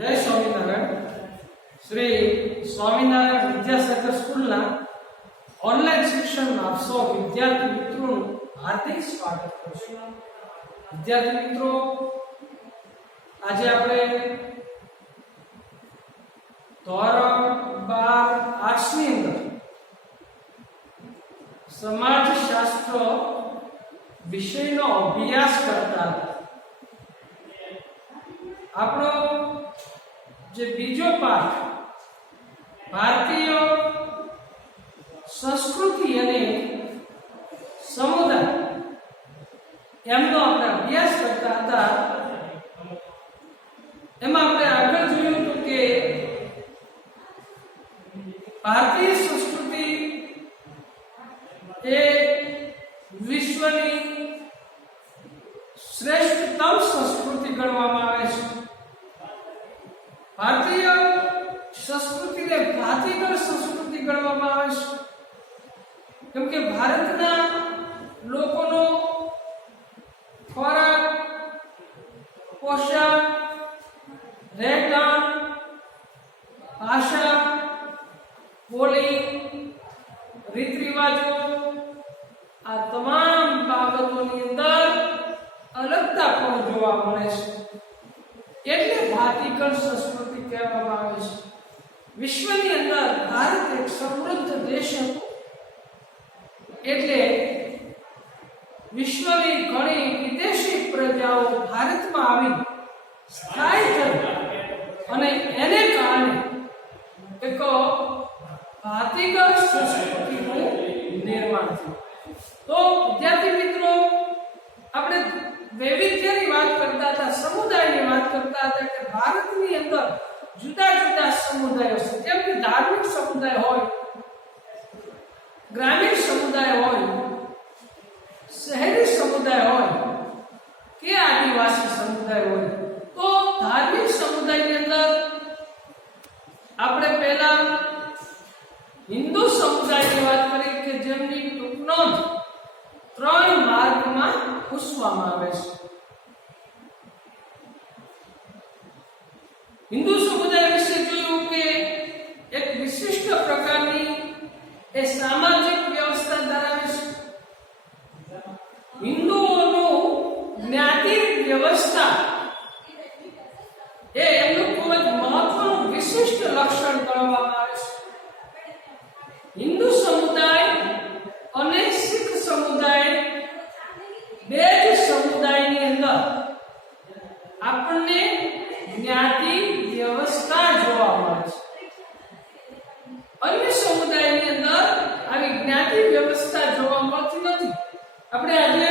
જય સ્વામિનારાયણ. શ્રી સ્વામિનારાયણ વિદ્યાસાગર સ્કૂલના ઓનલાઈન શિક્ષણમાં આપ સૌ વિદ્યાર્થી મિત્રોનું હાર્દિક સ્વાગત કરું છું. વિદ્યાર્થી મિત્રો, આજે આપણે ધોરણ 12 આર્ટ્સની અંદર સમાજશાસ્ત્ર વિષયનો અભ્યાસ કરતા હતા. આપણો જે બીજો પાઠ ભારતીય સંસ્કૃતિ અને સમુદાય એમનો આપણે અભ્યાસ કરતા હતા. એમાં આપણે આગળ જોયું હતું કે ભારતીય સંસ્કૃતિ એ વિશ્વની શ્રેષ્ઠતમ સંસ્કૃતિ ગણવામાં આવે છે. ભારતીય સંસ્કૃતિને ભાતીગળ સંસ્કૃતિ ગણવામાં આવે છે, કેમ કે ભારતના લોકોનો ખોરાક, પોશાક, રહેઠાણ, ભાષા, બોલી, રીત રિવાજો આ તમામ બાબતોની અંદર અલગતા પણ જોવા મળે છે, એટલે ભાતીગળ સંસ્કૃતિ કહેવામાં આવે છે. વિશ્વની અંદર ભારત એક સમૃદ્ધ દેશ હતો, એટલે વિશ્વની ઘણી વિદેશી પ્રજાઓ ભારતમાં આવી સ્થાયી થઈ અને એને કારણે એક ભાતીગળ સંસ્કૃતિનું નિર્માણ થયું. તો વિદ્યાર્થી મિત્રો, આપણે વૈવિધ્યની વાત કરતા હતા, સમુદાયની વાત કરતા હતા કે ભારતની અંદર જુદા જુદા સમુદાયો છે. જેમ કે ધાર્મિક સમુદાય હોય, ગ્રામીણ સમુદાય હોય, શહેરી સમુદાય હોય કે આદિવાસી સમુદાય હોય. તો ધાર્મિક સમુદાયની અંદર આપણે પહેલા હિન્દુ સમુદાયની વાત કરી કે જેમની ટૂંકનોંધ 3 માર્ગમાં પૂછવામાં આવે છે. હિન્દુ સમુદાય વિશે જોયું કે એક વિશિષ્ટ પ્રકારની એ સામાજિક વ્યવસ્થા ધરાવે છે. હિન્દુઓનું જ્ઞાતિ વ્યવસ્થા એ એમનું ખૂબ જ મહત્વનું વિશિષ્ટ લક્ષણ ગણવામાં આવે છે. હિન્દુ સમુદાય અને શીખ સમુદાય બે જ સમુદાયની અંદર આપણને જ્ઞાતિ વ્યવસ્થા જોવા મળે છે. અન્ય સમુદાયની અંદર આવી જ્ઞાતિ વ્યવસ્થા જોવા મળતી નથી. આપણે આજે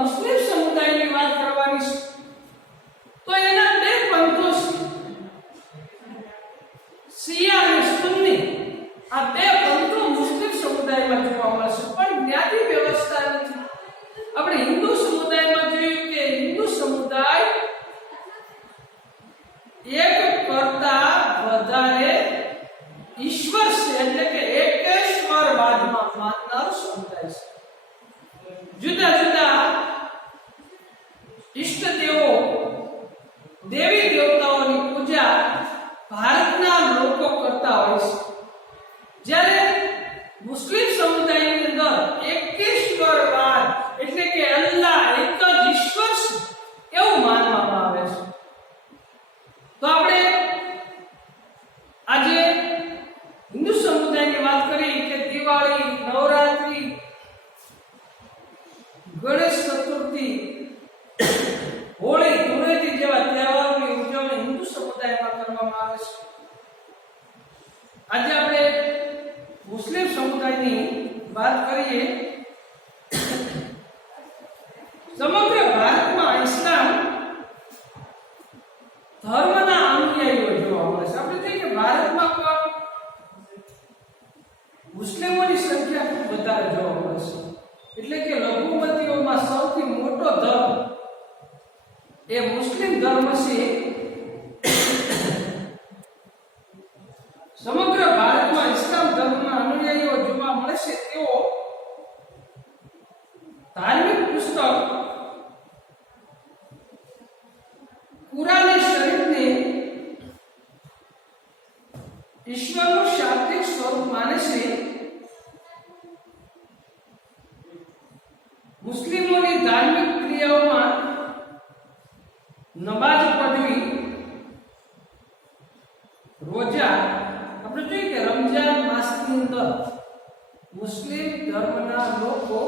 મુસ્લિમ સમુદાયની વાત કરવાની છે, તો એના 2 પંથો છે, શિયા અને સુન્ની. આ 2 પંથો મુસ્લિમ સમુદાયમાં જોવા મળશે, પણ જ્ઞાતિ વ્યવસ્થા નથી. આપણે હિન્દુ સમુદાયમાં જોયું કે હિન્દુ સમુદાય એક કરતા વધારે ઈશ્વર છે, એટલે કે એકેશ્વરવાદમાં માનનાર સમુદાય છે. જુદા જુદા ઈષ્ટદેવો, દેવી દેવતાઓની પૂજા ભારતના લોકો કરતા હોય છે, જ્યારે મુસ્લિમ સમુદાયની અંદર એકેશ્વરવાદ એટલે કે અલ્લાહ એક જ ઈશ્વર છે એવું માનવામાં આવે છે. તો આપણે આજે હિન્દુ સમુદાયની વાત કરી કે દિવાળી, નવરાત્રી, ગણેશ ચતુર્થી, હોળી, ધૂળેટી જેવા તહેવારોની ઉજવણી હિન્દુ સમુદાયમાં કરવામાં આવે છે. આજે આપણે મુસ્લિમ સમુદાયની વાત કરીએ. સમગ્ર ભારતમાં ઇસ્લામ ધર્મના અનુયાયીઓ જોવા મળે છે. આપણે જોઈએ કે ભારતમાં પણ મુસ્લિમોની સંખ્યા ખૂબ વધારે જોવા મળે છે, એટલે કે લઘુમતીઓમાં સૌથી મોટો ધર્મ એ મુસ્લિમ ધર્મ છે. સમગ્ર ભારતમાં ઇસ્લામ ધર્મના અનુયાયીઓ જોવા મળે છે. તેઓ ધાર્મિક પુસ્તક કુરાન શરીફને ઈશ્વરનું શાબ્દિક સ્વરૂપ માને છે. મુસ્લિમોની ધાર્મિક ક્રિયાઓમાં નમાઝ પઢવી, રોજા, આપણે જોઈએ કે રમજાન માસની અંદર મુસ્લિમ ધર્મના લોકો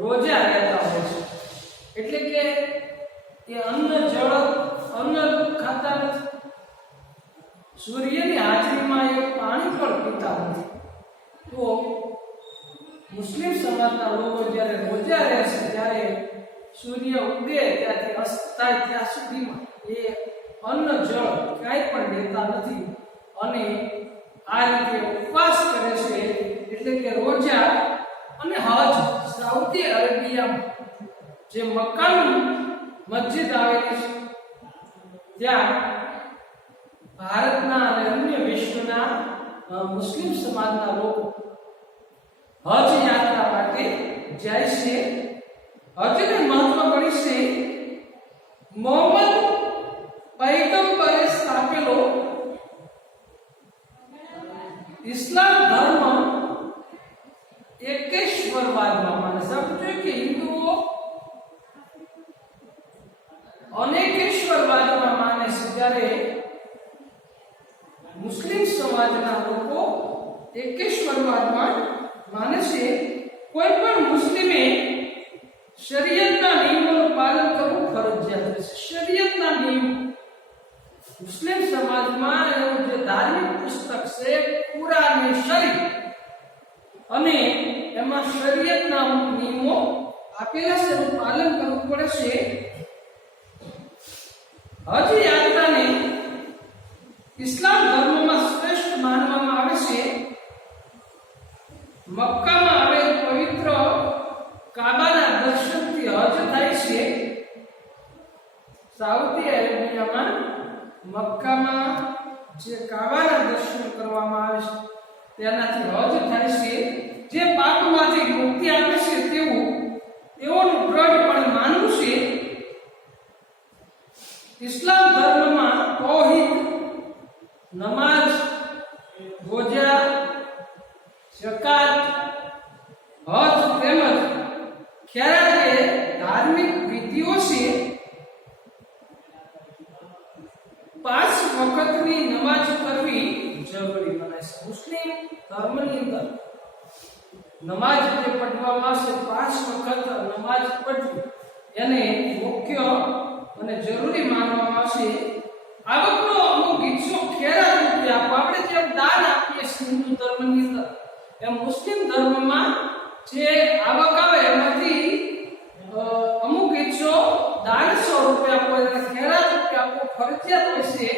રોજા રહેતા હોય છે. એટલે કે એ અન્ન ખાતા નથી, સૂર્યની હાજરીમાં એ પાણી પણ પીતા નથી. તો મુસ્લિમ સમાજના લોકો જ્યારે રોજા રહે છે ત્યારે સૂર્ય ઉગે ત્યાંથી અસ્ત થાય ત્યાં સુધીમાં એ અન્ન જળ કાંઈ પણ લેતા નથી અને આ રીતે ઉપવાસ કરે છે. એટલે કે રોજા અને હજ સાઉદી અરેબિયામાં જે મક્કાની મસ્જિદ આવેલી છે ત્યાં ભારતના અને અન્ય વિશ્વના મુસ્લિમ સમાજના લોકો હજ યાત્રા માટે જાય છે. હજને મહત્વ પડી છે. મોહમ્મદ પૈગંબરે સ્થાપેલો ઇસ્લામ ધર્મ એકેશ્વરવાદમાં માને છે. આપણે જોઈએ કે હિન્દુઓ અનેકેશ્વરવાદમાં માને છે, જ્યારે મુસ્લિમ સમાજના લોકો એકેશ્વરવાદમાં માને છે. કોઈ પણ મુસ્લિમે શરીયતના નિયમોનું પાલન કરવું ફરજિયાત છે. શરીયતના નિયમ મુસ્લિમ સમાજમાં એવું જે ધાર્મિક પુસ્તક છે કુરાન અને શરીયત, અને એમાં શરીયતના નિયમો આપેલા છે, એનું પાલન કરવું પડે છે. હજ યાત્રાને ઇસ્લામ ધર્મમાં શ્રેષ્ઠ માનવામાં આવે છે. મક્કામાં આવેલ પવિત્ર કાબાના દર્શનથી હજ થાય છે. સાઉદી અરેબિયામાં મક્કામાં જે કાબાના દર્શન કરવામાં આવે છે તેનાથી હજ થાય છે. જે પાપમાંથી મુક્તિ આપે છે તેઓનું દ્રઢપણે માનવું છે. ઇસ્લામ ધર્મમાં તૌહીદ, નમાઝ, રોજા, ઝકાત, હજ તેમજ ખેરાત એ ધાર્મિક વિધિઓ છે. 5 વખતની નમાઝ કરવી જરૂરી ગણાય છે. મુસ્લિમ ધર્મની અંદર નમાઝ જે પઢવામાં આવશે 5 વખત નમાઝ પઢવી એને મુખ્ય અને જરૂરી માનવામાં આવશે. આવકનો અમુક હિસ્સો ખેરાત રૂપે આપવો. આપણે જેમ દાન આપીએ છીએ હિન્દુ ધર્મની અંદર, એમ મુસ્લિમ ધર્મમાં જે આવક આવે એમાંથી અમુક હિસ્સો દાન સ્વરૂપે આપવો, એટલે ખેરાત રૂપે આપવો ફરજિયાત હોય છે.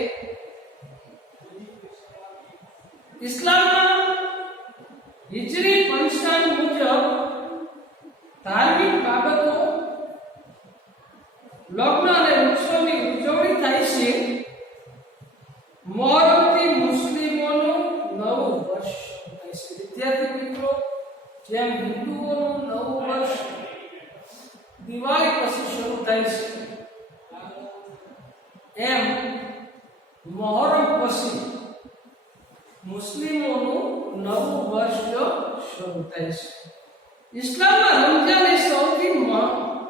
ઇસ્લામમાં હિજરી પંચાંગ મુજબ ધાર્મિક બાબતો, લગ્ન અને ઉત્સવની ઉજવણી થાય છે. મોહરમથી મુસ્લિમોનું નવું વર્ષ થાય છે. વિદ્યાર્થી મિત્રો, જેમ હિન્દુઓનું નવું વર્ષ દિવાળી પછી શરૂ થાય છે, એમ મોહરમ પછી મુસ્લિમોનું નવું વર્ષ શરૂ થાય છે. ઇસ્લામમાં રમજાન એ સૌથી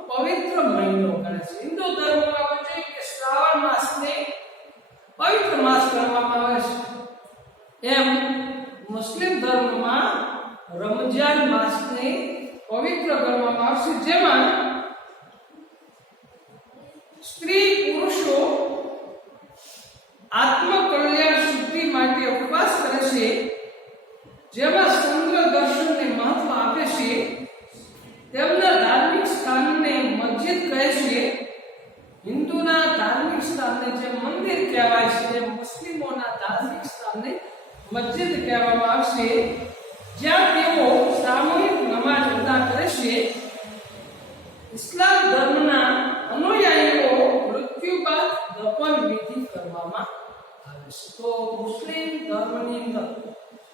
પવિત્ર મહિનો ગણાય છે. હિન્દુ ધર્મમાં આપણે જોઈએ કે શ્રાવણ માસને પવિત્ર માસ ગણવામાં આવે છે, એમ મુસ્લિમ ધર્મમાં રમજાન માસને પવિત્ર ગણવામાં આવશે. જેમાં સ્ત્રી પુરુષો આત્મકલ્યાણ શુદ્ધિ માટે ઉપવાસ કરે છે. જેમાં ચંદ્ર દર્શનને મહત્વ આપે છે. તેમના ધાર્મિક સ્થાનને મસ્જિદ કહે છે. હિન્દુના ધાર્મિક સ્થાનને જે મંદિર કહેવાય છે, જે મુસ્લિમોના ધાર્મિક સ્થાનને મસ્જિદ કહેવામાં આવશે, જ્યાં તેઓ સામૂહિક નમાઝ અદા કરે છે. ઇસ્લામ ધર્મના અનુયાયીઓ મૃત્યુ બાદ દફન વિધિ કરવામાં આવે છે. તો મુસ્લિમ ધર્મની અંદર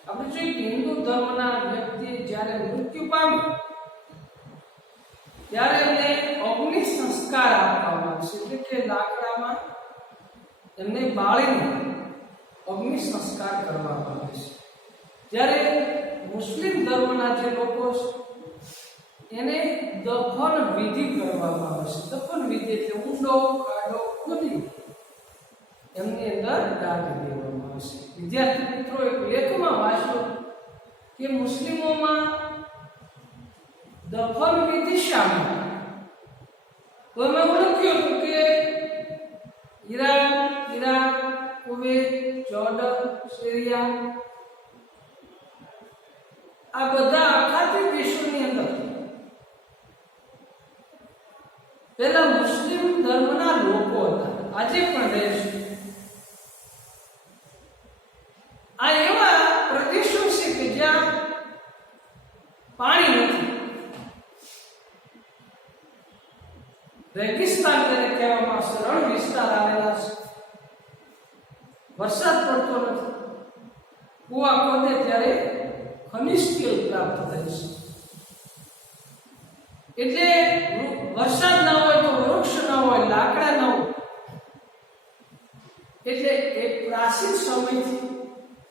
આપણે જોઈએ કે હિન્દુ ધર્મના વ્યક્તિ જ્યારે મૃત્યુ પામે ત્યારે એમને અગ્નિ સંસ્કાર આપવામાં આવે છે. એટલે કે લાકડામાં એમને બાળીને અગ્નિ સંસ્કાર કરવામાં આવે છે. જ્યારે મુસ્લિમ ધર્મના જે લોકો છે એને દફન વિધિ કરવામાં આવે છે. દફન વિધિ એટલે ઊંડો ખાડો ખોદી એમની અંદર દાટી દેવામાં આવે છે. વિદ્યાર્થી મિત્રો, એક લેખમાં વાંચ્યું કે મુસ્લિમોમાં દફન વિધિ શામિલ. તો એમાં લખ્યું હતું કે Iran, Iraq, Kuwait, Jordan, Syria આ બધા આખાતી દેશોની અંદર પેલા મુસ્લિમ ધર્મના લોકો હતા. આજે પણ રહે છે. આ એવા પ્રદેશો છે કે જ્યાં પાણી નથી. રેગિસ્તાન તેને કહેવામાં આવે છે. રણ વિસ્તાર આવેલા છે. વરસાદ પડતો નથી. કુવા ખોદે ત્યારે ખનિજ તેલ પ્રાપ્ત થાય છે. એટલે વરસાદ ના હોય તો વૃક્ષ ના હોય, લાકડા ના હોય. એટલે એક પ્રાચીન સમયથી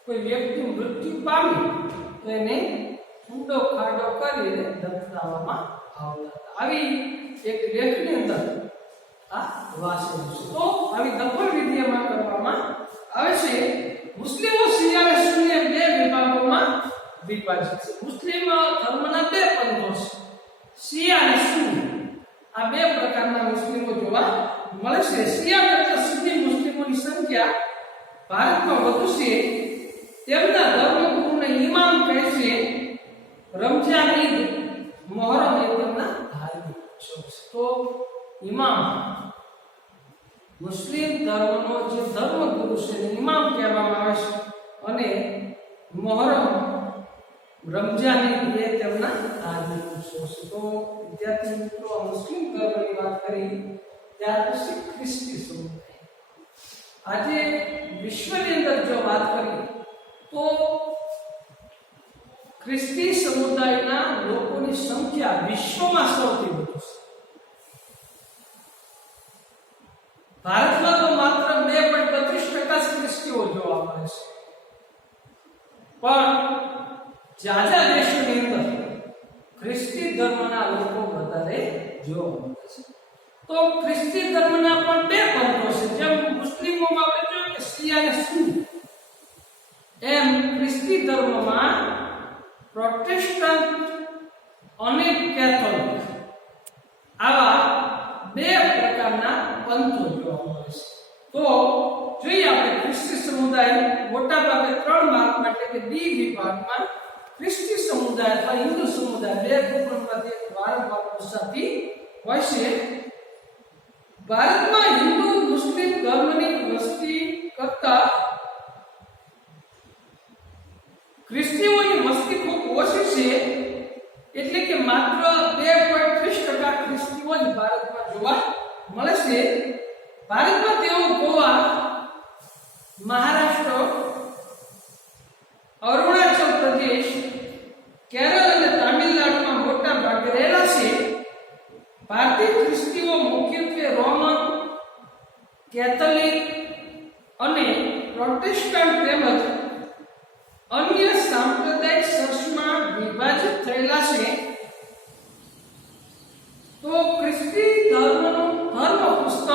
કોઈ વ્યક્તિ મૃત્યુ પામી તો એને ઊંડો ખાડો કરીને દફનાવવામાં આવતા હતા. આવી એક લેખની અંદર આ વાંચેલું છે. તો આવી દફન વિધિમાં કરવામાં આવે છે. મુસ્લિમો શિયા અને સુન્ની બે વિભાગોમાં વિભાજિત છે. મુસ્લિમ ધર્મના બે પંથો છે, શિયા અને સુન્ની. આ બે પ્રકારના મુસ્લિમો જોવા મળે છે. શિયા કરતા સુન્ની મુસ્લિમોની સંખ્યા ભારતમાં વધુ છે. તેમના ધર્મગુરુને ઇમામ કહે છે. રમઝાન, ઈદ, મોહરમ એ તેમના ધાર્મિક ઉત્સવ છે. તો ઇમામ મુસ્લિમ ધર્મનો જે ધર્મગુરુ છે એને ઇમામ કહેવામાં આવે છે. અને મોહરમ, રમઝાન એ તેમના ધાર્મિક ઉત્સવ છે. તો વિદ્યાર્થી મિત્રો, મુસ્લિમ ધર્મની વાત કરી. ત્યાર પછી ખ્રિસ્તી સમુદાય. આજે વિશ્વની અંદર જો વાત કરીએ તો ખ્રિસ્તી સમુદાયના લોકોની સંખ્યા વિશ્વમાં સૌથી વધુ છે. ભારતમાં તો માત્ર 2.32% ખ્રિસ્તીઓ જોવા મળે છે. પણ જાજા દેશોની અંદર ખ્રિસ્તી ધર્મના લોકો વધારે જોવા મળે છે. તો ખ્રિસ્તી ધર્મના પણ બે પંથો છે. જેમ મુસ્લિમોમાં આપણે જોયું કે શિયા અને સુન્ની, એમ ખ્રિસ્તી ધર્મમાં પ્રોટેસ્ટન્ટ અને કેથોલિક આવા બે પ્રકારના પંથો જોવા મળે છે. તો જોઈએ આપણે ખ્રિસ્તી સમુદાય મોટા ભાગે 3 ભાગમાં એટલે કે ડી વિભાગમાં ખ્રિસ્તી સમુદાય અથવા હિન્દુ સમુદાય બે ગ્રુપોમાંથી વારંવાર પૂછાતી હોય છે. ભારતમાં હિન્દુ મુસ્લિમ ધર્મની વસ્તી કરતા ખ્રિસ્તીઓની વસ્તી ખૂબ ઓછી છે. એટલે કે માત્ર 2.30% ખ્રિસ્તીઓ જ ભારતમાં જોવા મળે છે. ભારતમાં તેઓ ગોવા, મહારાષ્ટ્ર, અરુણાચલ પ્રદેશ, કેરળ અને તામિલનાડુમાં મોટા ભાગે રહેલા છે. ભારતીય ખ્રિસ્તીઓ મુખ્યત્વે રોમન, કેથોલિક અને પ્રોટેસ્ટન્ટ તેમજ અન્ય સાંપ્રદાયિક ચર્ચમાં વિભાજિત થયેલા છે. તો ખ્રિસ્તી ધર્મનું ધર્મ પુસ્તક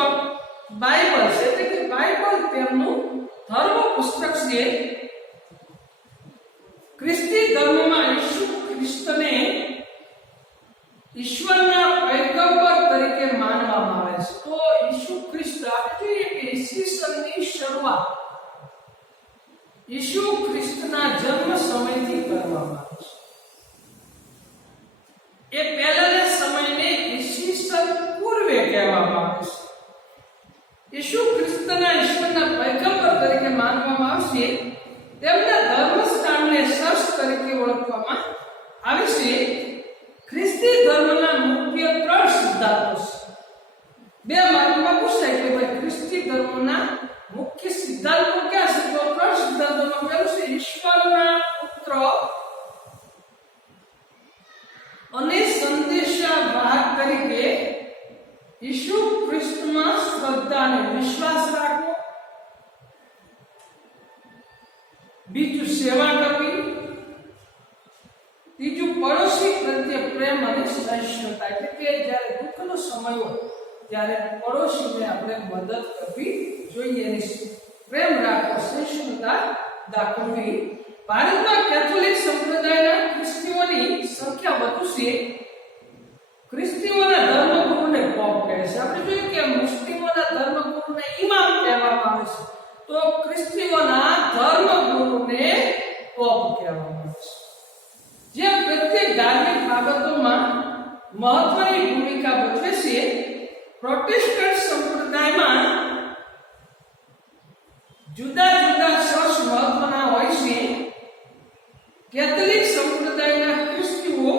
બાઇબલ છે. એટલે કે બાઇબલ તેમનું ધર્મ પુસ્તક છે. ખ્રિસ્તી ધર્મમાં ઈસુ ખ્રિસ્તને ઈશ્વરના પૈગંબર તરીકે માનવામાં આવે છે. તો ઈસુ ખ્રિસ્ત આપણે જોઈએ કે ઈસવીસનની શરૂઆત ઈસુ ખ્રિસ્તના જન્મ સમયથી કરવામાં આવે છે. એ પહેલાના સમયને ઈસવીસન પૂર્વે કહેવામાં આવે છે. ઈસુ ખ્રિસ્તના ઈશ્વરના પૈગંબર તરીકે માનવામાં આવશે. તેમના ધર્મસ્થાનને ચર્ચ તરીકે ઓળખવામાં આવે છે. ખ્રિસ્તી ધર્મના મુખ્ય 3 સિદ્ધાંતો છે. બે માર્કમાં પૂછાય કે ભાઈ ખ્રિસ્તી ધર્મના મુખ્ય સિદ્ધાંતો ક્યાં છે? તો 3 સિદ્ધાંતોમાં પહેલું છે ઈશ્વરના પુત્ર અને સંદેશાવાહક તરીકે ઈસુ ખ્રિસ્તમાં શ્રદ્ધા અને વિશ્વાસ રાખવો. બીજું સેવા કરવી, ત્રીજું પડોશી પ્રત્યે પ્રેમ અને સહિષ્ણુતા, એટલે કે જ્યારે દુઃખનો સમય હોય ત્યારે પડોશીને આપણે મદદ કરવી જોઈએ, એની પ્રેમ રાખવો, સહિષ્ણુતા દાખવવી. ભારતમાં કેથોલિક સંપ્રદાયના ખ્રિસ્તીઓની સંખ્યા વધુ છે. ખ્રિસ્તીઓના ધર્મગુરુને પોપ કહે છે. આપણે જોઈએ કે મુસ્લિમોના ધર્મગુરુને ઇમામ કહેવામાં આવે છે, તો ખ્રિસ્તીઓના ધર્મગુરુને પોપ કહેવામાં આવે છે. જે પ્રત્યેક ધાર્મિક બાબતોમાં મહત્વની ભૂમિકા ભજવે છે. પ્રોટેસ્ટન્ટ સંપ્રદાયમાં જુદા જુદા ચર્ચ મહત્વના હોય છે. કેથોલિક સંપ્રદાયના ખ્રિસ્તીઓ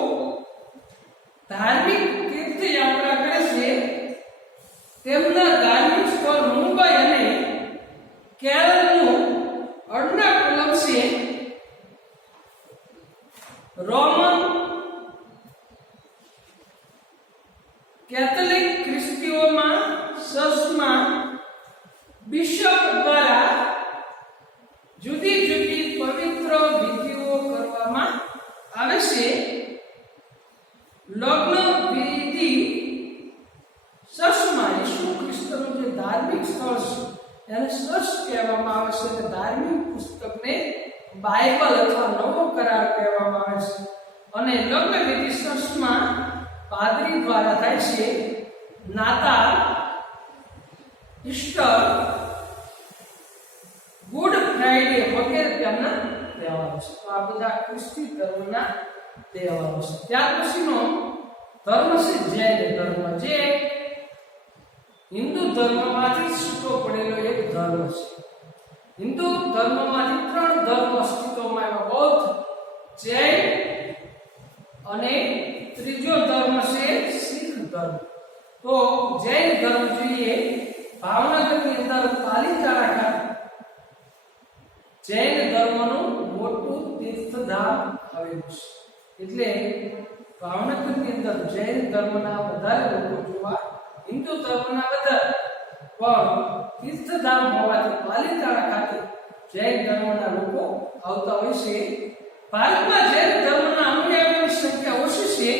ધાર્મિક તીર્થયાત્રા કરે છે. તેમના ધાર્મિક સ્થળ મુંબઈ અને કેરળનું અર્નાકુલમ છે. રોમન કેથોલિક ખ્રિસ્તીઓમાં ચર્ચમાં બિશપ દ્વારા જુદી જુદી પવિત્ર વિધિઓ કરવામાં આવે છે. લગ્ન વિધિ ચર્ચમાં ઈસુ ખ્રિસ્તનું જે ધાર્મિક સ્થળ છે એને ચર્ચ કહેવામાં આવે છે, અને ધાર્મિક પુસ્તકને બાઇબલ અથવા નવો કરાર કહેવામાં આવે છે. અને લગ્ન વિધિ ચર્ચમાં પાદરી દ્વારા થાય છે. નાતાલ, ઈસ્ટર, ગુડ ફ્રાઈડે વગેરે તેમના તહેવારો છે. તો આ બધા ખ્રિસ્તી ધર્મના તહેવારો છે. ત્યાર પછીનો ધર્મ છે જૈન ધર્મ, જે હિન્દુ ધર્મમાંથી છૂટો પડેલો એક ધર્મ છે. હિન્દુ ધર્મમાંથી 3 ધર્મ અસ્તિત્વમાં આવ્યા: બૌદ્ધ, જૈન અને ત્રીજો ધર્મ છે શીખ ધર્મ. તો જૈન ધર્મ જોઈએ, ભાવનગરની અંદર પાલિતાણા ખાતે જૈન ધર્મનું મોટું તીર્થધામ આવેલું છે. એટલે ભાવનગરની અંદર જૈન ધર્મના વધારે લોકો જોવા, હિન્દુ ધર્મના વધારે, પણ તીર્થધામ હોવાથી પાલિતાણા ખાતે જૈન ધર્મના લોકો આવતા હોય છે. ભારતમાં જૈન ધર્મના અનુયાયીઓની સંખ્યા ઓછી છે.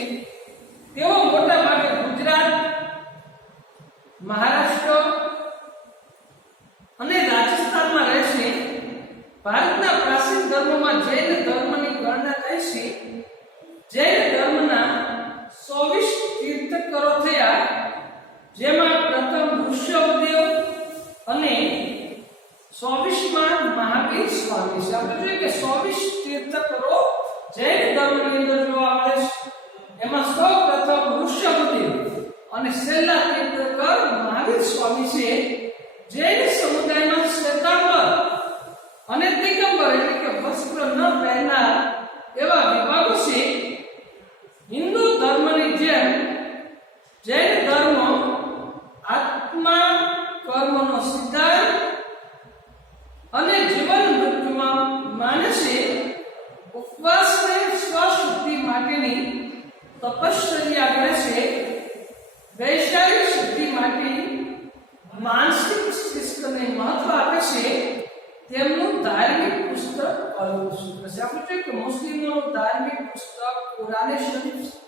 તેઓ મોટા ભાગે ગુજરાત, મહારાષ્ટ્ર અને રાજસ્થાનમાં રહે છે. ભારતના પ્રાચીન ધર્મોમાં જૈન ધર્મની ગણના થઈ છે. જૈન ધર્મના 24 તીર્થંકરો થયા, જેમાં પ્રથમ ઋષભદેવ અને 24માં મહાવીર સ્વામી છે. આપણે જોઈએ કે 24 તીર્થંકરો જૈન ધર્મની અંદર જોવા મળે છે. એમાં સૌ પ્રથમ ઋષભદેવ અને છેલ્લા તીર્થંકર મહાવીર સ્વામી છે. જૈન સમુદાયમાં શ્વેતાંબર અને દિગંબર એટલે કે વસ્ત્ર ન પહેરનાર એવા વિભાગો છે. હિન્દુ ધર્મની જેમ જૈન ધર્મ આત્મા કર્મનો સિદ્ધાંત અને જીવન મૃત્યુમાં માને છે. ઉપવાસને સ્વશુદ્ધિ માટેની તપશ્ચર્યા કરે છે. વૈચારિક શુદ્ધિ માટે માનસિક શિસ્તને મહત્વ આપે છે. તેમનું ધાર્મિક પુસ્તક કલ્પસૂત્ર છે. આપણે જોઈએ કે મુસ્લિમોનું ધાર્મિક પુસ્તક કુરાન શરીફ છે.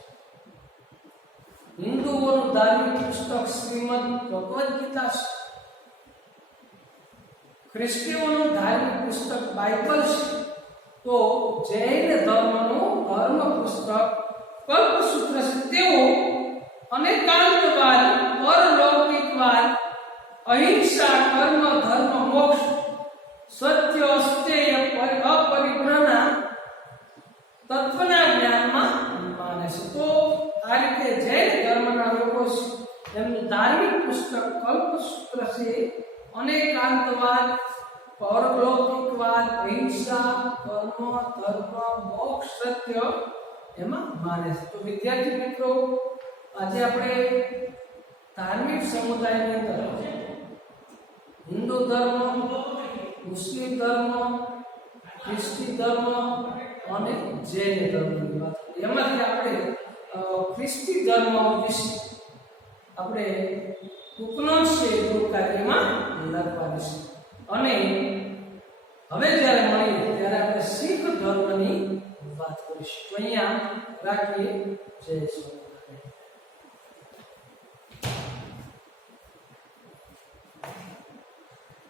હિન્દુઓનું ધાર્મિક પુસ્તક શ્રીમદ ભગવદ ગીતા છે. ખ્રિસ્તીઓનું ધાર્મિક પુસ્તક બાઇબલ છે. તો જૈન ધર્મનું ધર્મ પુસ્તક કલ્પસૂત્ર છે. તેઓ અનેકાંતવાદ, પરલૌકિકવાદ, અહિંસા, કર્મ, ધર્મ, મોક્ષ, સત્ય, અસ્તેય, અપરિગ્રહના તત્વના જ્ઞાનમાં માને છે. તો આ રીતે જૈન ધર્મના લોકો એમનું ધાર્મિક પુસ્તક કલ્પસૂત્ર છે. અનેકાંતવાદ, પરલૌકિકવાદ, અહિંસા, કર્મ, ધર્મ, મોક્ષ, સત્ય એમાં માને છે. તો વિદ્યાર્થી મિત્રો, આજે આપણે ધાર્મિક સમુદાયની અંદર હિન્દુ ધર્મ, મુસ્લિમ ધર્મ, ખ્રિસ્તી ધર્મ અને જૈન ધર્મની વાત કરી. એમાંથી આપણે ખ્રિસ્તી ધર્મ વિશે આપણે ટૂંકનો છે કાર્યમાં લખવાની છે. અને હવે જ્યારે મળીએ ત્યારે વાત કરીશું. તો અહીંયા રાખીએ. જય સ્વામિનારાયણ.